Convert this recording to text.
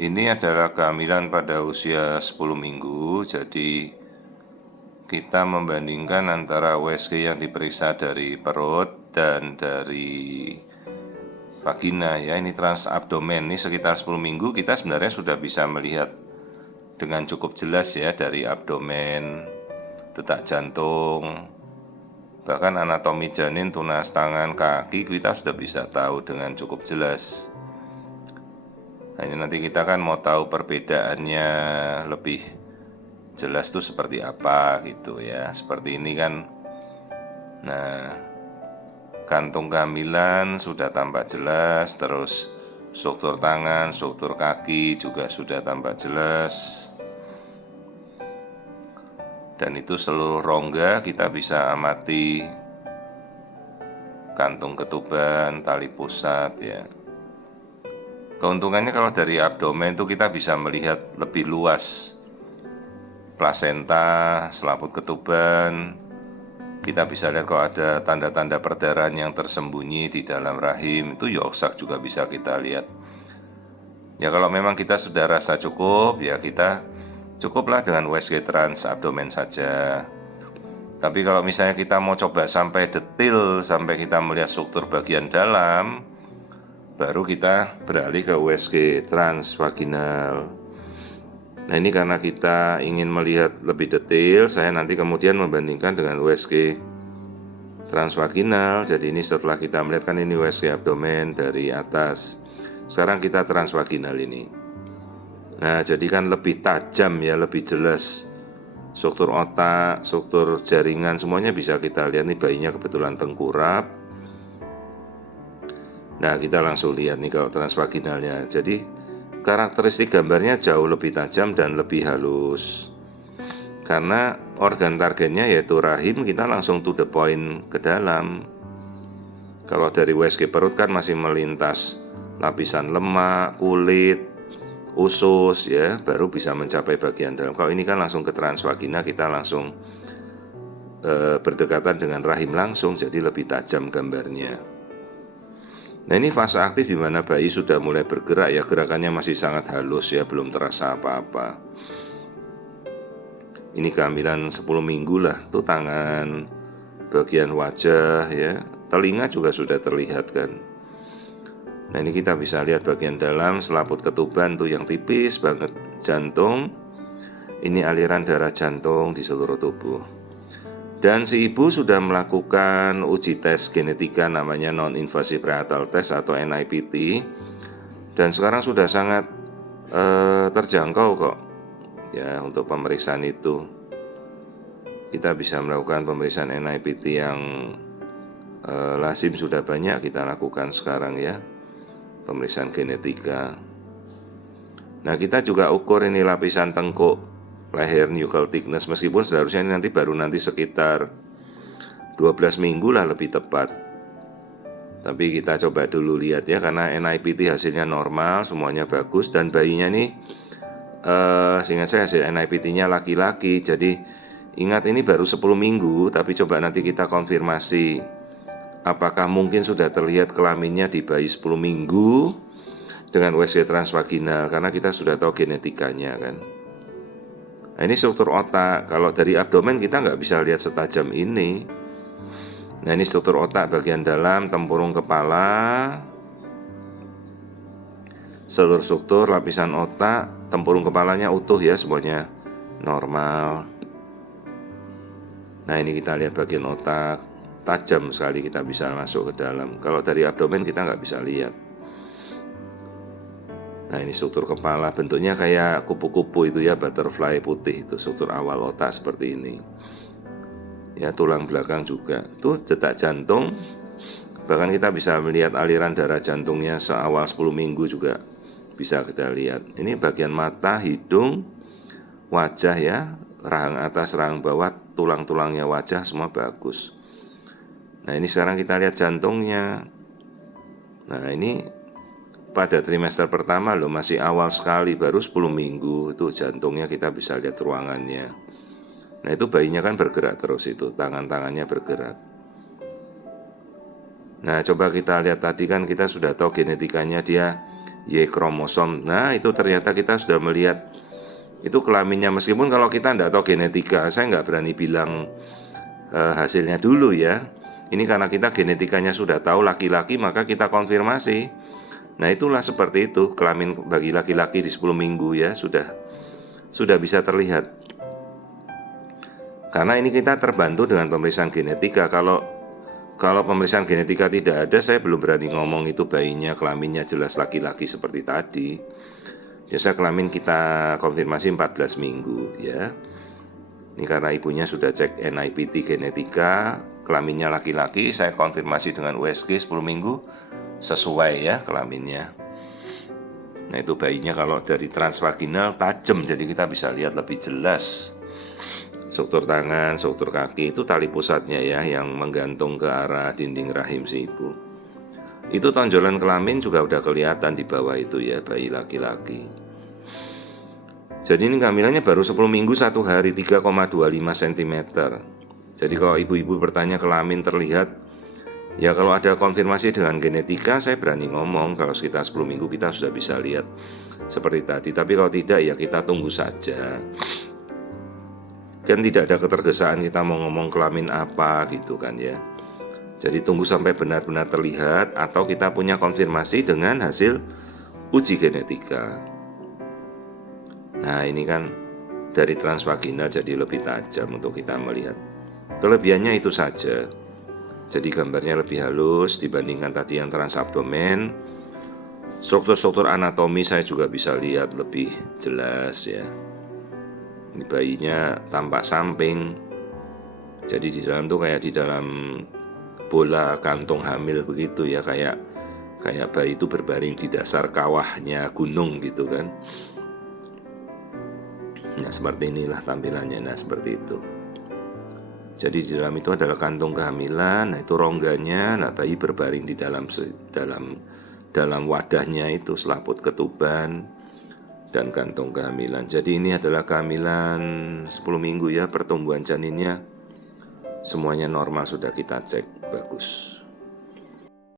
Ini adalah kehamilan pada usia 10 minggu, jadi kita membandingkan antara USG yang diperiksa dari perut dan dari vagina ya. Ini transabdomen, ini sekitar 10 minggu kita sebenarnya sudah bisa melihat dengan cukup jelas ya dari abdomen, detak jantung, bahkan anatomi janin, tunas tangan, kaki kita sudah bisa tahu dengan cukup jelas. Hanya nanti kita kan mau tahu perbedaannya lebih jelas tuh seperti apa gitu ya. Seperti ini kan. Nah, kantung kehamilan sudah tampak jelas, terus struktur tangan, struktur kaki juga sudah tampak jelas. Dan itu seluruh rongga kita bisa amati, kantung ketuban, tali pusat ya. Keuntungannya kalau dari abdomen itu kita bisa melihat lebih luas plasenta, selaput ketuban. Kita bisa lihat kalau ada tanda-tanda perdarahan yang tersembunyi di dalam rahim, itu yolk sac juga bisa kita lihat. Ya kalau memang kita sudah rasa cukup, ya kita cukuplah dengan USG transabdomen saja. Tapi kalau misalnya kita mau coba sampai detail, sampai kita melihat struktur bagian dalam, baru kita beralih ke USG transvaginal. Nah ini karena kita ingin melihat lebih detail, saya nanti kemudian membandingkan dengan USG transvaginal. Jadi ini setelah kita melihat kan ini USG abdomen dari atas. Sekarang kita transvaginal ini. Nah jadi kan lebih tajam ya, lebih jelas. Struktur otak, struktur jaringan, semuanya bisa kita lihat. Nih bayinya kebetulan tengkurap. Nah kita langsung lihat nih kalau transvaginalnya. Jadi karakteristik gambarnya jauh lebih tajam dan lebih halus. Karena organ targetnya yaitu rahim, kita langsung to the point ke dalam. Kalau dari USG perut kan masih melintas lapisan lemak, kulit, usus ya, baru bisa mencapai bagian dalam. Kalau ini kan langsung ke transvagina, kita langsung berdekatan dengan rahim langsung, jadi lebih tajam gambarnya. Nah ini fase aktif di mana bayi sudah mulai bergerak ya, gerakannya masih sangat halus ya, belum terasa apa-apa. Ini kehamilan 10 minggu lah, tuh tangan, bagian wajah ya, telinga juga sudah terlihat kan. Nah ini kita bisa lihat bagian dalam selaput ketuban tuh yang tipis banget, jantung. Ini aliran darah jantung di seluruh tubuh. Dan si ibu sudah melakukan uji tes genetika namanya non-invasive prenatal test atau NIPT. Dan sekarang sudah sangat terjangkau kok ya untuk pemeriksaan itu. Kita bisa melakukan pemeriksaan NIPT yang lazim sudah banyak kita lakukan sekarang ya, pemeriksaan genetika. Nah kita juga ukur ini lapisan tengkuk, leher, nuchal thickness, meskipun seharusnya ini nanti sekitar 12 minggu lah lebih tepat. Tapi kita coba dulu lihat ya, karena NIPT hasilnya normal, semuanya bagus. Dan bayinya nih seingat saya hasil NIPT-nya laki-laki. Jadi ingat ini baru 10 minggu, tapi coba nanti kita konfirmasi apakah mungkin sudah terlihat kelaminnya di bayi 10 minggu dengan USG transvaginal, karena kita sudah tahu genetikanya kan. Nah ini struktur otak, kalau dari abdomen kita nggak bisa lihat setajam ini. Nah ini struktur otak bagian dalam, tempurung kepala, seluruh struktur lapisan otak, tempurung kepalanya utuh ya, semuanya normal. Nah ini kita lihat bagian otak, tajam sekali kita bisa masuk ke dalam. Kalau dari abdomen kita nggak bisa lihat. Nah ini struktur kepala, bentuknya kayak kupu-kupu itu ya, butterfly putih itu struktur awal otak seperti ini. Ya tulang belakang juga, tuh detak jantung. Bahkan kita bisa melihat aliran darah jantungnya seawal 10 minggu juga bisa kita lihat. Ini bagian mata, hidung, wajah ya, rahang atas, rahang bawah, tulang-tulangnya wajah semua bagus. Nah ini sekarang kita lihat jantungnya. Nah ini pada trimester pertama loh, masih awal sekali, baru 10 minggu, itu jantungnya kita bisa lihat ruangannya. Nah itu bayinya kan bergerak terus, itu tangan-tangannya bergerak. Nah coba kita lihat tadi kan kita sudah tahu genetikanya dia Y kromosom. Nah, itu ternyata kita sudah melihat itu kelaminnya, meskipun kalau kita tidak tahu genetika, saya nggak berani bilang hasilnya dulu ya. Ini karena kita genetikanya sudah tahu laki-laki, maka kita konfirmasi. Nah, itulah seperti itu kelamin bagi laki-laki di 10 minggu ya, sudah bisa terlihat. Karena ini kita terbantu dengan pemeriksaan genetika. Kalau pemeriksaan genetika tidak ada, saya belum berani ngomong itu bayinya kelaminnya jelas laki-laki seperti tadi. Biasa kelamin kita konfirmasi 14 minggu ya. Ini karena ibunya sudah cek NIPT genetika, kelaminnya laki-laki, saya konfirmasi dengan USG 10 minggu sesuai ya kelaminnya. Nah, itu bayinya kalau dari transvaginal tajam, jadi kita bisa lihat lebih jelas. Struktur tangan, struktur kaki itu tali pusatnya ya, yang menggantung ke arah dinding rahim si ibu. Itu tonjolan kelamin juga udah kelihatan di bawah itu ya, bayi laki-laki. Jadi ini kehamilannya baru 10 minggu 1 hari 3,25 cm. Jadi kalau ibu-ibu bertanya kelamin terlihat, ya kalau ada konfirmasi dengan genetika saya berani ngomong kalau sekitar 10 minggu kita sudah bisa lihat seperti tadi. Tapi kalau tidak ya kita tunggu saja. Kan tidak ada ketergesaan kita mau ngomong kelamin apa gitu kan ya. Jadi tunggu sampai benar-benar terlihat atau kita punya konfirmasi dengan hasil uji genetika. Nah, ini kan dari transvaginal jadi lebih tajam untuk kita melihat. Kelebihannya itu saja. Jadi gambarnya lebih halus dibandingkan tadi yang transabdomen. Struktur-struktur anatomi saya juga bisa lihat lebih jelas ya. Ini bayinya tampak samping. Jadi di dalam tuh kayak di dalam bola kantung hamil begitu ya, kayak bayi itu berbaring di dasar kawahnya gunung gitu kan. Nah, seperti inilah tampilannya. Nah, seperti itu. Jadi di dalam itu adalah kantung kehamilan. Nah, itu rongganya. Nah, bayi berbaring di dalam wadahnya itu, selaput ketuban dan kantung kehamilan. Jadi ini adalah kehamilan 10 minggu ya, pertumbuhan janinnya semuanya normal, sudah kita cek, bagus.